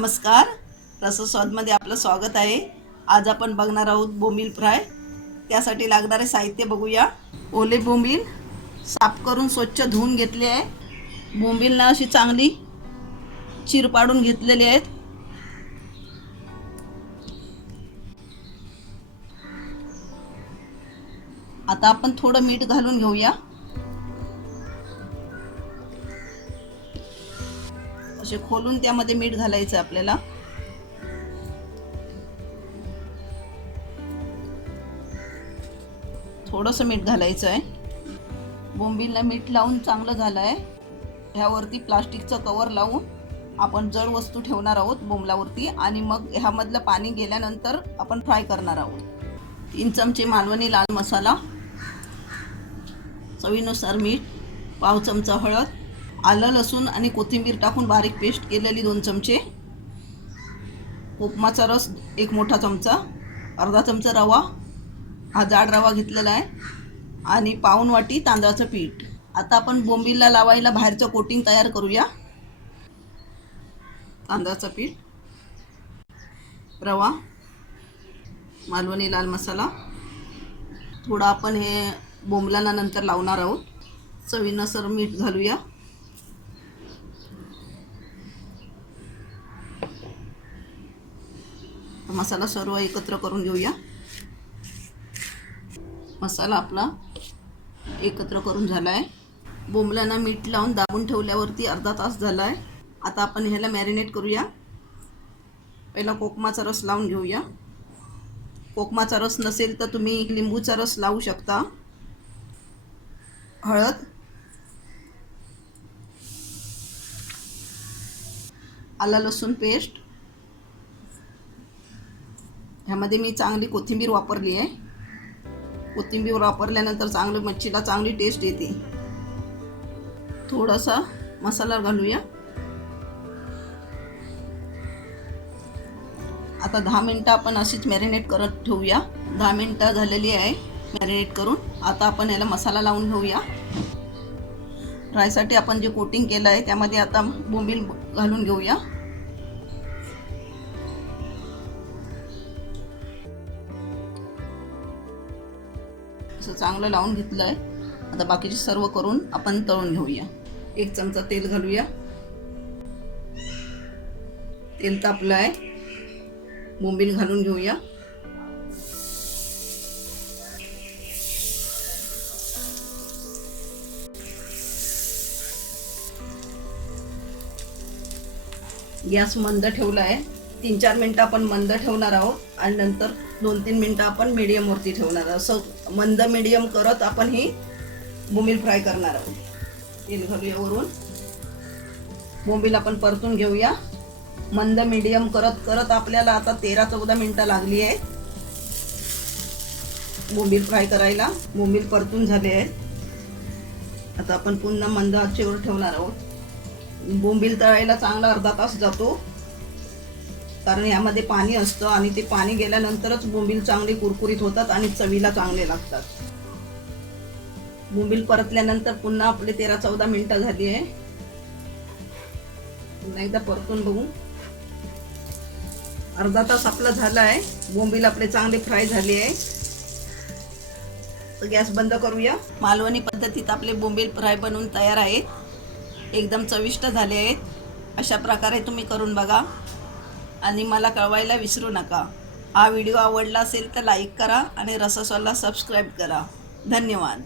नमस्कार. रसस्वादमध्ये आपलं स्वागत आहे. आज आपण बघणार आहोत बोंबील फ्राय. त्यासाठी लागणारे साहित्य बघूया. ओले बोंबील साफ करून स्वच्छ धुवून घेतले आहे. बोंबीलना अशी चांगली चीर पाडून घेतलेली आहेत. आता आपण थोडं मीठ घालून घेऊया. असे खोलून त्यामध्ये मीठ घालायचं आपल्याला. थोडंसं मीठ घालायचं आहे. बोंबीलला मीठ लावून चांगलं झालं आहे. ह्यावरती प्लास्टिकचं कवर लावून आपण जड वस्तू ठेवणार आहोत बोंबलावरती आणि मग ह्यामधलं पाणी गेल्यानंतर आपण फ्राय करणार आहोत. 3 चमचे मालवणी लाल मसाला, चवीनुसार मीठ, पाव चमचा हळद, आलं लसूण आणि कोथिंबीर टाकून बारीक पेस्ट केलेली 2 चमचे, उपमाचा रस 1 मोठा चमचा, अर्धा चमचा रवा, हा जाड रवा घेतलेला आहे, आणि पाऊण वाटी तांदळाचं पीठ. आता आपण बोंबीलला लावायला बाहेरचं कोटिंग तयार करूया. तांदळाचं पीठ, रवा, मालवणी लाल मसाला, थोडं आपण हे बोंबलाला नंतर लावणार आहोत. चवीनुसार मीठ घालूया. मसाला सर्व एकत्र करून घेऊया. मसाला आपला एकत्र करून झाला आहे. बोंबलांना मीठ लावून दाबून ठेवल्यावरती अर्धा तास झाला आहे. आता आपण ह्याला मॅरिनेट करूया. पहिला कोकमाचा रस लावून घेऊया. कोकमाचा रस नसेल तर तुम्ही लिंबूचा रस लावू शकता. हळद, आला लसूण पेस्ट, ह्यामध्ये मी चांगली कोथिंबीर वापरली आहे. कोथिंबीर वापरल्यानंतर चांगलं मच्छीला चांगली टेस्ट येते. थोडासा मसाला घालूया. आता 10 मिनटं आपण अशीच मॅरिनेट करत ठेवूया. 10 मिनटं झालेली आहे मॅरिनेट करून. आता आपण याला मसाला लावून घेऊया. फ्रायसाठी आपण जे कोटिंग केलं आहे त्यामध्ये आता बोंबील घालून घेऊया. असं चांगलं लावून घेतलं आहे. आता बाकीचे सर्व करून आपण तळून घेऊया. 1 चमचा तेल घालूया. तेल तापलं आहे. बोंबील घालून घेऊया. गॅस मंद ठेवला आहे. 3-4 मिनटं आपण मंद ठेवणार आहोत आणि नंतर 2-3 मिनटं आपण मीडियमवरती ठेवणार आहोत. असं मंद मीडियम करत आपण ही बोंबील फ्राय करणार आहोत. तेल घालूया वरून. बोंबील आपण परतून घेऊया. मंद मीडियम करत करत आपल्याला आता 13-14 मिनटं लागली आहे बोंबील फ्राय करायला. बोंबील परतून झाले आहेत. आता आपण पुन्हा मंद आचेवर ठेवणार आहोत. बोंबील तळायला चांगला अर्धा तास जातो, कारण यामध्ये पाणी असतं आणि ते पाणी गेल्यानंतरच बोंबील चांगले कुरकुरीत होतात आणि चवीला चांगले लागतात. बोंबील परतल्यानंतर पुन्हा आपले 13-14 मिनटं झाली आहे. पुन्हा एकदा परतून बघू. अर्धा तास आपला झाला आहे. बोंबील आपले चांगले फ्राय झाले आहे. तर गॅस बंद करूया. मालवणी पद्धतीत आपले बोंबील फ्राय बनवून तयार आहेत. एकदम चविष्ट झाले आहेत. अशा प्रकारे तुम्ही करून बघा आणि मला कळवायला विसरू नका. हा व्हिडिओ आवडला असेल तर लाईक करा आणि रसस्वादला सबस्क्राईब करा. धन्यवाद.